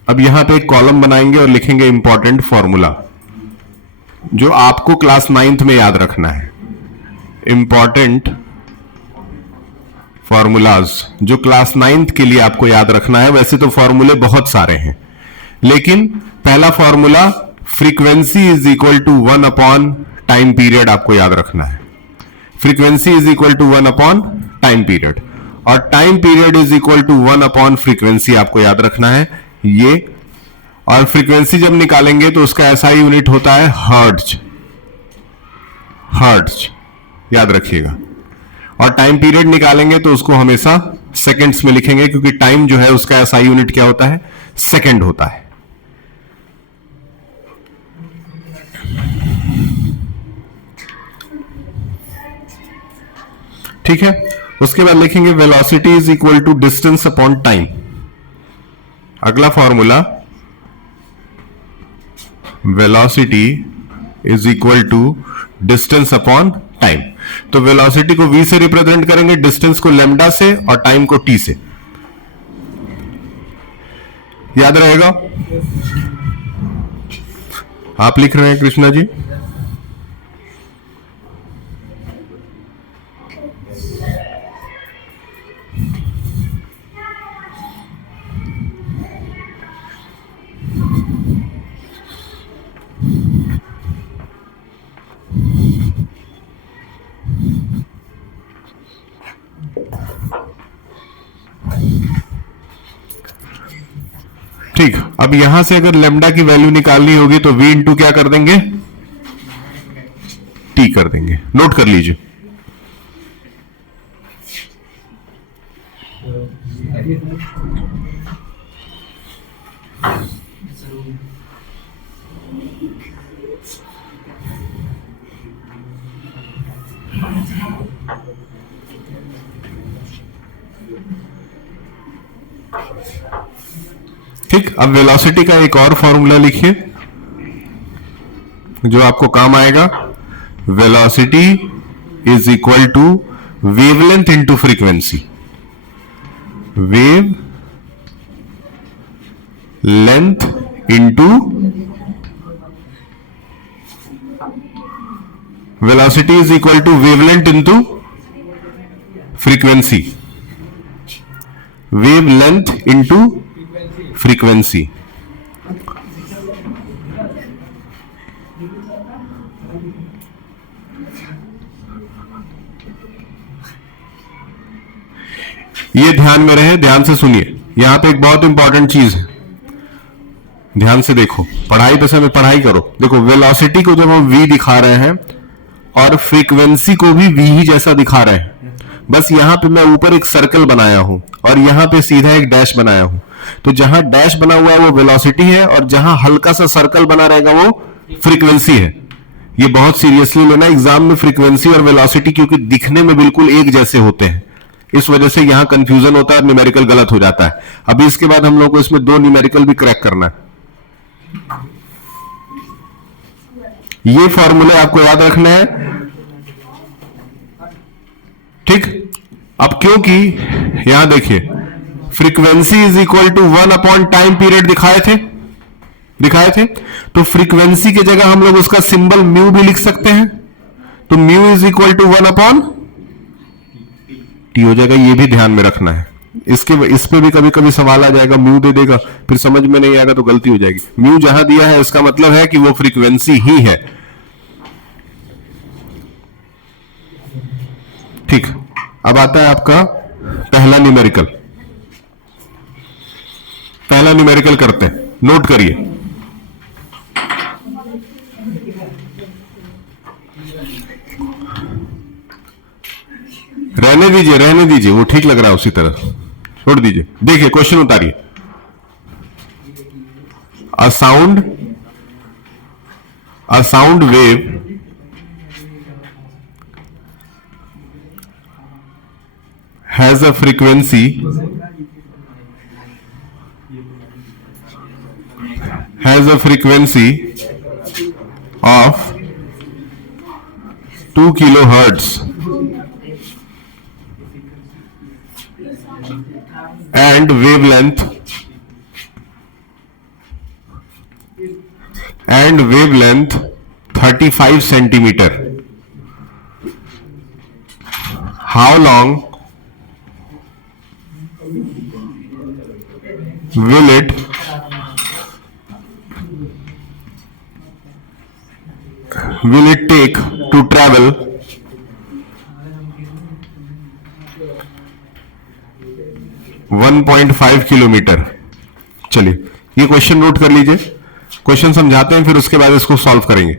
अब यहां पे एक कॉलम बनाएंगे और लिखेंगे इंपॉर्टेंट फॉर्मूला, जो आपको क्लास 9th में याद रखना है। इंपॉर्टेंट फॉर्मूलाज जो क्लास 9th के लिए आपको याद रखना है। वैसे तो फॉर्मूले बहुत सारे हैं, लेकिन पहला formula frequency is equal to 1 upon time period आपको याद रखना है। Frequency is equal to 1 upon time period, और time period is equal to 1 upon frequency आपको याद रखना है ये। और फ्रीक्वेंसी जब निकालेंगे तो उसका एसआई यूनिट होता है हर्ट्ज, हर्ट्ज याद रखिएगा। और टाइम पीरियड निकालेंगे तो उसको हमेशा सेकंड्स में लिखेंगे, क्योंकि टाइम जो है उसका एसआई यूनिट क्या होता है? सेकंड होता है। ठीक है, उसके बाद लिखेंगे velocity is equal to distance upon time. अगला formula, velocity is equal to distance upon time. तो वेलोसिटी को v से रिप्रेजेंट करेंगे, डिस्टेंस को लैम्डा से और टाइम को t से। याद रहेगा? आप लिख रहे हैं कृष्णा जी? ठीक। अब यहां से अगर लेमडा की वैल्यू निकालनी होगी तो v इंटू क्या कर देंगे? t कर देंगे। नोट कर लीजिए। ठीक। अब वेलोसिटी का एक और फॉर्मूला लिखिए जो आपको काम आएगा। Velocity is equal to wavelength into frequency. Wavelength into velocity is equal to wavelength into frequency. Wavelength into frequency. ये ध्यान में रहे, ध्यान से सुनिए। यहां पे एक बहुत इंपॉर्टेंट चीज है, ध्यान से देखो। पढ़ाई पे समय पढ़ाई करो। देखो, वेलोसिटी को जब हम v दिखा रहे हैं और फ्रीक्वेंसी को भी v ही जैसा दिखा रहे हैं, बस यहां पे मैं ऊपर एक सर्कल बनाया हूं और यहां पे सीधा एक डैश बनाया हूं। तो जहां डैश बना हुआ है वो वेलोसिटी है, और जहां हल्का सा सर्कल बना रहेगा वो फ्रीक्वेंसी है। ये बहुत सीरियसली लेना एग्जाम में। फ्रीक्वेंसी और वेलोसिटी क्योंकि दिखने में बिल्कुल एक जैसे होते हैं, इस वजह से यहां कंफ्यूजन होता है, न्यूमेरिकल गलत हो जाता है। अभी इसके बाद हम लोग को इसमें 2 न्यूमेरिकल भी क्रैक करना है। ये फॉर्मूले आपको याद रखना है। ठीक। अब क्योंकि यहां देखिए, frequency is equal to 1 upon time period दिखाए थे, तो फ्रीक्वेंसी की जगह हम लोग उसका सिंबल म्यू भी लिख सकते हैं। तो mu is equal to 1 upon T हो जाएगा। ये भी ध्यान में रखना है। इस पे भी कभी कभी सवाल आ जाएगा, म्यू दे देगा, फिर समझ में नहीं आएगा तो गलती हो जाएगी। म्यू जहां दिया है इसका मतलब है कि वो फ्रीक्वेंसी ही है। ठीक, अब आता है आपका पहला न्यूमेरिकल। पहला न्यूमेरिकल करते हैं, नोट करिए। रहने दीजिए, वो ठीक लग रहा है उसी तरह, छोड़ दीजिए। देखिए क्वेश्चन उतारिए। A sound wave has a frequency of 2 kilohertz and wavelength 35 centimeter. How long will it take to travel 1.5 kilometre? चलिए ये क्वेश्चन नोट कर लीजिए, क्वेश्चन समझाते हैं फिर उसके बाद इसको सॉल्व करेंगे।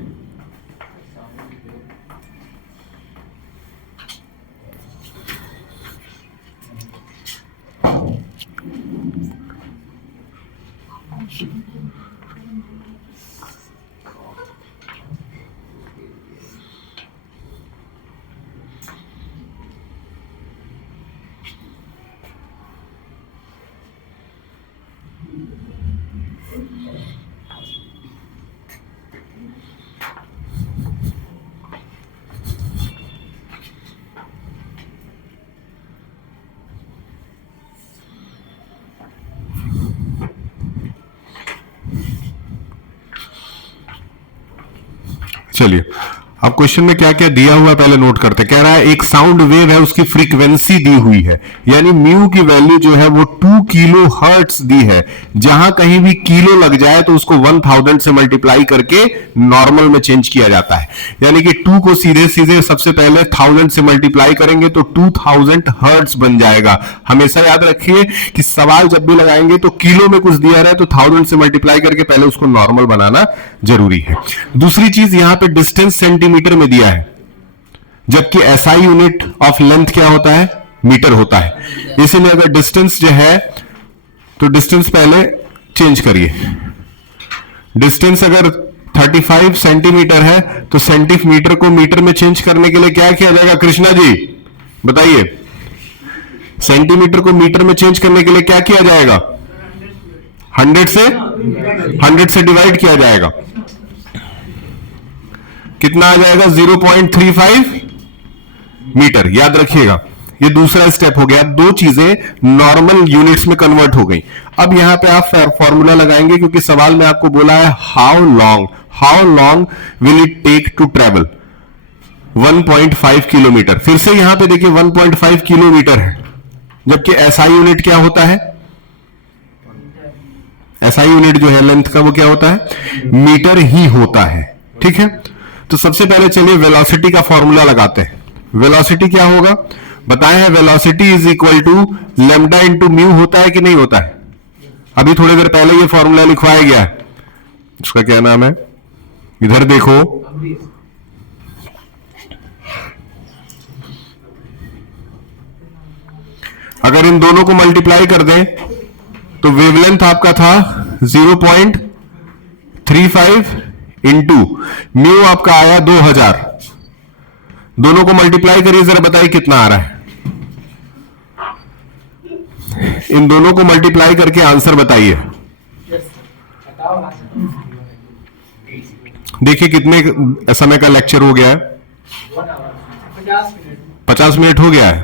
चलिए अब क्वेश्चन में क्या क्या दिया हुआ पहले नोट करते हैं। कह रहा है एक साउंड वेव है, उसकी फ्रीक्वेंसी दी हुई है, यानी म्यू की वैल्यू जो है वो 2 किलो हर्ट्स दी है। जहां कहीं भी किलो लग जाए तो उसको 1000 से मल्टीप्लाई करके नॉर्मल में चेंज किया जाता है, यानी कि 2 को सीधे सीधे सबसे पहले 1000 से मल्टीप्लाई करेंगे तो 2000 हर्ट्स बन जाएगा। हमेशा याद रखिए कि सवाल जब भी लगाएंगे तो किलो में कुछ दिया रहे तो 1000 से मल्टीप्लाई करके पहले उसको नॉर्मल बनाना जरूरी है। दूसरी चीज यहां पे डिस्टेंस सेंटीमीटर में दिया है, जबकि एसआई यूनिट ऑफ लेंथ क्या होता है? मीटर होता है। इसीलिए अगर डिस्टेंस जो है तो डिस्टेंस पहले चेंज करिए। डिस्टेंस अगर 35 सेंटीमीटर है तो सेंटीमीटर को मीटर में चेंज करने के लिए क्या किया जाएगा? कृष्णा जी बताइए, सेंटीमीटर को मीटर में चेंज करने के लिए क्या किया जाएगा? 100 से डिवाइड किया जाएगा। कितना आ जाएगा? 0.35 मीटर। याद रखिएगा, ये दूसरा स्टेप हो गया। दो चीजें नॉर्मल यूनिट्स में कन्वर्ट हो गई। अब यहां पे आप फॉर्मूला लगाएंगे क्योंकि सवाल में आपको बोला है how long will it take to travel 1.5 kilometre. फिर से यहां पे देखिए 1.5 किलोमीटर है, जबकि एसआई यूनिट क्या होता है? एसआई यूनिट जो है लेंथ का वो क्या होता है? मीटर ही होता है। ठीक है, तो सबसे पहले चलिए वेलोसिटी का फॉर्मूला लगाते हैं। वेलोसिटी क्या होगा बताए हैं? Velocity is equal to lambda into mu होता है कि नहीं होता है? अभी थोड़ी देर पहले ये फॉर्मूला लिखवाया गया है, उसका क्या नाम है? इधर देखो, अगर इन दोनों को मल्टीप्लाई कर दें तो वेवलेंथ आपका था 0.35 इंटू म्यू आपका आया 2000। दोनों को मल्टीप्लाई करिए, जरा बताइए कितना आ रहा है। इन दोनों को मल्टीप्लाई करके आंसर बताइए। देखिए कितने समय का लेक्चर हो गया है? 50 मिनट हो गया है।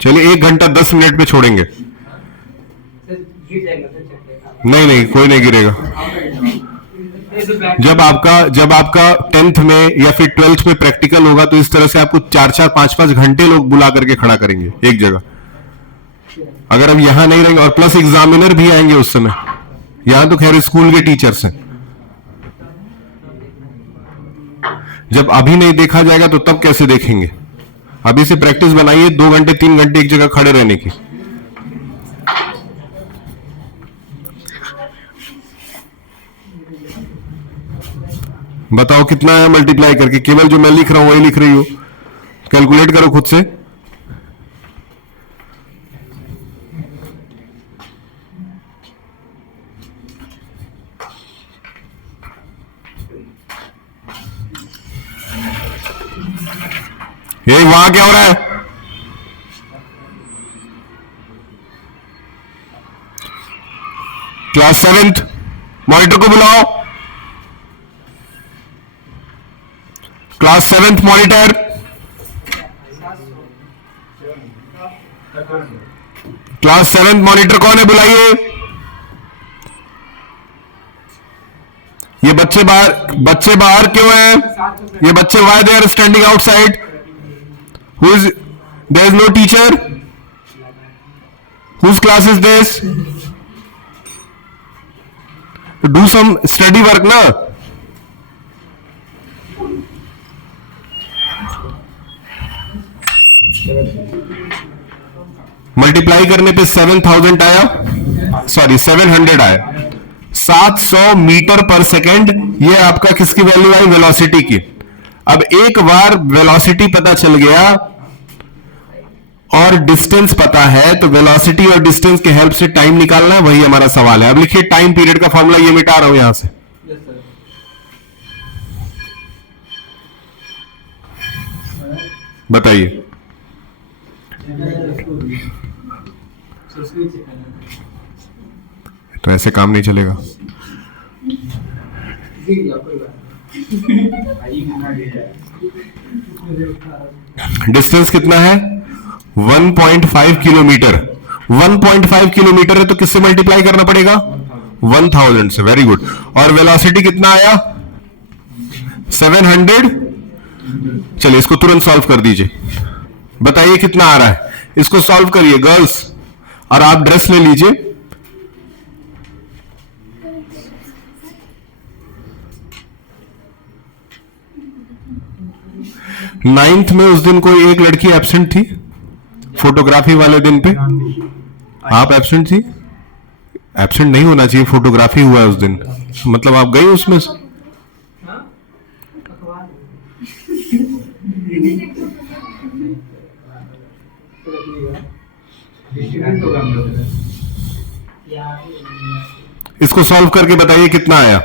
चलिए 1 घंटा 10 मिनट पे छोड़ेंगे। नहीं कोई नहीं गिरेगा। जब आपका 10th में या फिर 12th में प्रैक्टिकल होगा तो इस तरह से आपको 4-4 5-5 घंटे लोग बुला करके खड़ा करेंगे एक जगह। अगर अब यहां नहीं रहेंगे, और प्लस एग्जामिनर भी आएंगे उस समय, यहां तो खैर स्कूल के टीचर्स हैं। जब अभी नहीं देखा जाएगा तो तब कैसे देखेंगे? अभी से प्रैक्टिस बनाइए, 2 घंटे 3 घंटे एक जगह खड़े रहने की। बताओ कितना है मल्टीप्लाई करके? केवल जो मैं लिख रहा हूं वही लिख रही हो, कैलकुलेट करो खुद से। ये वहां क्या हो रहा है? क्लास 7th मॉनिटर को बुलाओ। Class 7th monitor, class 7th monitor कौन है? बुलाइए। ये बच्चे बाहर क्यों हैं? ये बच्चे why they are standing outside? Who is, there is no teacher? Whose class is this? Do some study work na. Multiply करने पे 7000 आया, सॉरी 700 आया। 700 मीटर पर सेकेंड, ये आपका किसकी वैल्यू आई? वेलोसिटी की। अब एक बार वेलोसिटी पता चल गया और डिस्टेंस पता है, तो वेलोसिटी और डिस्टेंस के हेल्प से टाइम निकालना है, वही हमारा सवाल है। अब लिखिए टाइम पीरियड का फॉर्मूला, ये मिटा रहा हूं यहां से। बताइए। तो ऐसे काम नहीं चलेगा। डिस्टेंस कितना है? 1.5 किलोमीटर। 1.5 किलोमीटर है तो किससे मल्टीप्लाई करना पड़ेगा? 1000 से। Very good. और वेलोसिटी कितना आया? 700। चलिए इसको तुरंत सॉल्व कर दीजिए, बताइए कितना आ रहा है। इसको सॉल्व करिए गर्ल्स, और आप ड्रेस ले लीजिए। नाइन्थ में उस दिन कोई एक लड़की एब्सेंट थी, फोटोग्राफी वाले दिन पे। आप एब्सेंट थी? एब्सेंट नहीं होना चाहिए, फोटोग्राफी हुआ है उस दिन, मतलब आप गई उसमें से? इसको सॉल्व करके बताइए कितना आया।